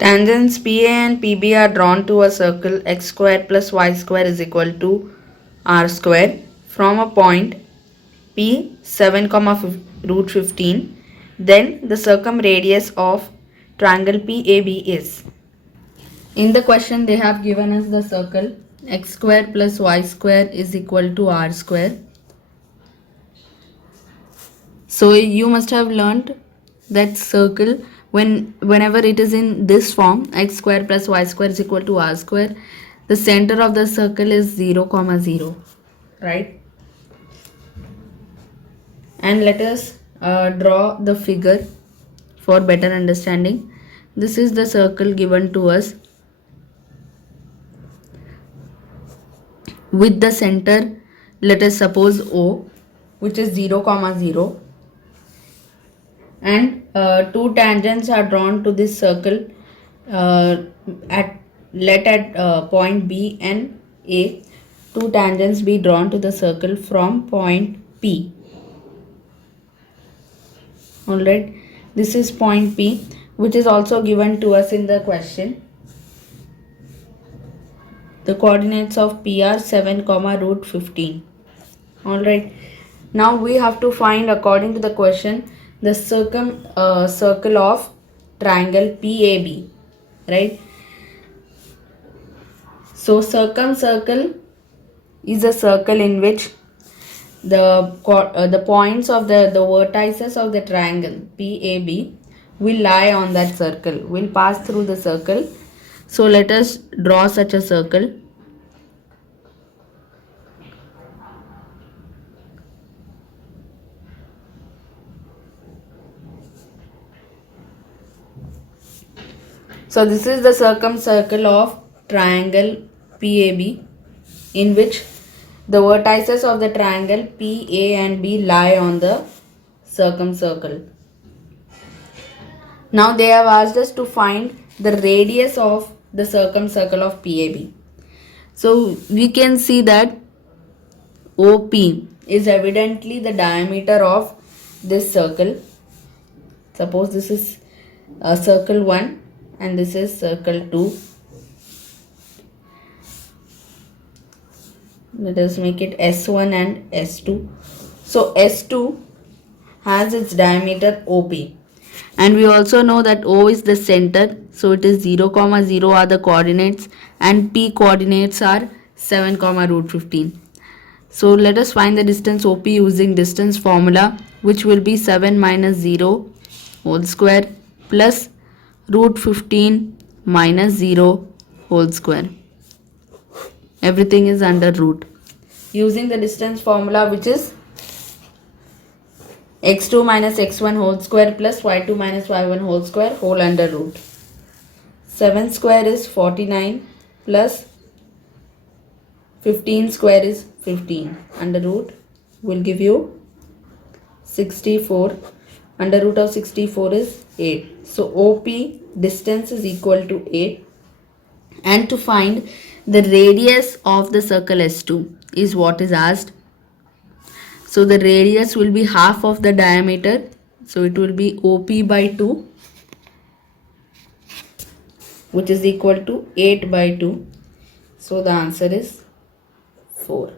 Tangents PA and PB are drawn to a circle x square plus y square is equal to r square from a point P 7 comma root 15. Then the circumradius of triangle PAB is. In the question they have given us the circle x square plus y square is equal to r square. So you must have learnt that circle whenever it is in this form x square plus y square is equal to r square, the center of the circle is 0 comma 0, right? And let us draw the figure for better understanding. This is the circle given to us with the center, let us suppose O, which is 0 comma 0, and two tangents are drawn to this circle at point B and A. Two tangents be drawn to the circle from point P. Alright, this is point P, which is also given to us in the question. The coordinates of P are 7 comma root 15. Alright, now we have to find, according to the question, the circle of triangle PAB, right? So circumcircle is a circle in which the points of the vertices of the triangle PAB will lie on that circle, will pass through the circle. So let us draw such a circle. So this is the circumcircle of triangle PAB, in which the vertices of the triangle PA and B lie on the circumcircle. Now they have asked us to find the radius of the circumcircle of PAB. So we can see that OP is evidently the diameter of this circle. Suppose this is circle 1 and this is circle 2. Let us make it S1 and S2. So S2 has its diameter OP, and we also know that O is the center, so it is 0 comma 0 are the coordinates and P coordinates are 7 comma root 15. So let us find the distance OP using distance formula, which will be 7 minus 0 whole square plus root 15 minus 0 whole square. Everything is under root. Using the distance formula, which is x2 minus x1 whole square plus y2 minus y1 whole square whole under root. 7 square is 49 plus 15 square is 15 under root will give you 64. Under root of 64 is 8. So OP distance is equal to 8. And to find the radius of the circle S2 is what is asked. So the radius will be half of the diameter. So it will be OP by 2, which is equal to 8 by 2. So the answer is 4.